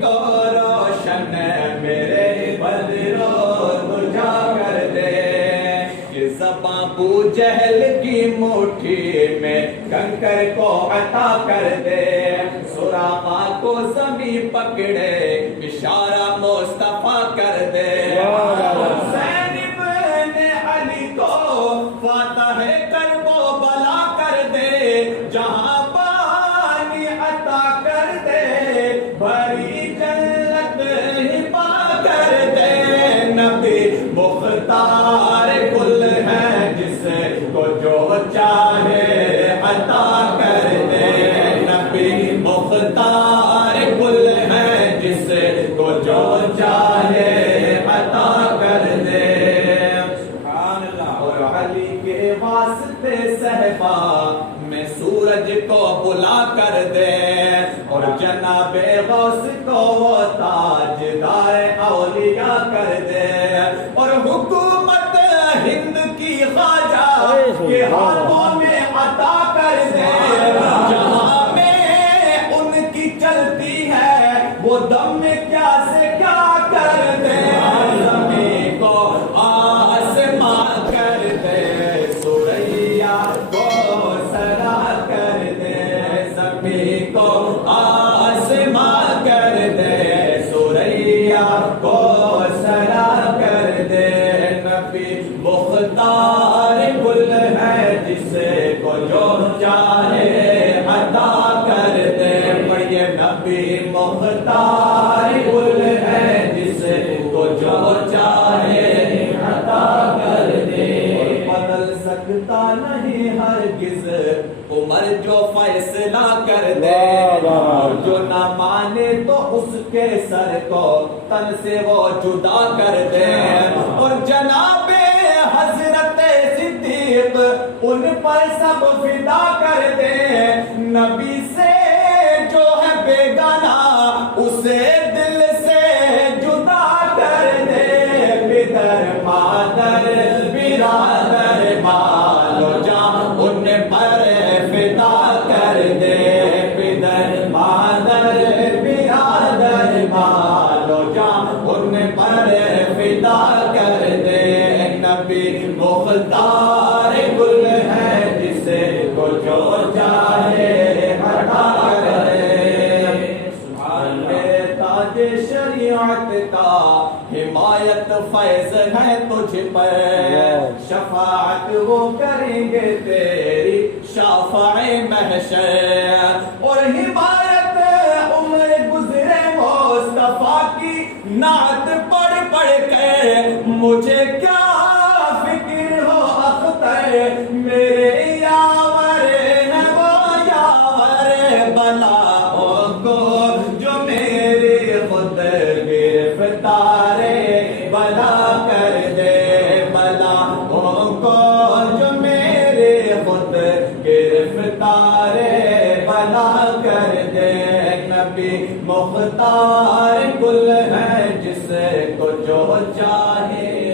کو روشن میرے بدرو تجھا کر دے کہ زباں ابو جہل کی مٹھی میں کنکر کو عطا کر دے سراقہ کو زمین پکڑے اشارہ مصطفیٰ کر دے حسین ابن علی کو فاتح کربلا کر دے جہاں پانی عطا کر دے بھری جنت ہبا کر دے نبی مختار کل ہے جس کو جو چاہے عطا کر دے نبی مختار کل ہے جس کو جو چاہے عطا کر دے سبحان اللہ اور علی کے واسطے صحبا میں سورج کو بلا کر دے اور جناب غوث کو وہ تاجدار اولیاء کر دے اور حکومت ہند کی خواجہ کے ہاتھوں میں عطا کر دے جہاں میں ان کی چلتی ہے وہ دم میں کیا سے کیا کر دے زمین کو آسمان کر دے سوریا کو سرا کر دے زمین کو آسمان کر دے سوریا کو سرا کر دے نبی مختار کل ہے جس کو جو چاہے عطا کر دے پڑھیے نبی مختار کل ہے جس کو جو چاہے عطا کر دے بدل سکتا نہیں ہرگز عمر جو فیصلہ کر دے اور جو نہ مانے تو اس کے سر کو تن سے وہ جدا کر دے اور جناب حضرت صدیق ان پر سب فدا کر دے نبی سے جو ہے بیگانہ اسے دل سے جدا کر دے پدر مادر برادر مال و جان ان پر فدا کر دے پدر مادر برادر مال و جان ان پر فدا کر دے نبی مختار کل ہے جسے کو جو چاہے عطا کر دے میرے تاج شریعت کا حمایت فیض ہے تجھ پر شفاعت وہ کریں گے تیری شافع محشر اور حمایت عمر گزرے مصطفیٰ کی نعت پڑھ پڑھ کے مجھے کیا فکر ہو اختر میرے یاور ہے وہ یاور بلاؤں کو جو میری خود گرفتار بلا کر دے بلاؤں کو جو میرے خود گرفتار بلا کر دے نبی مختار کل ہے جس کو جو چاہے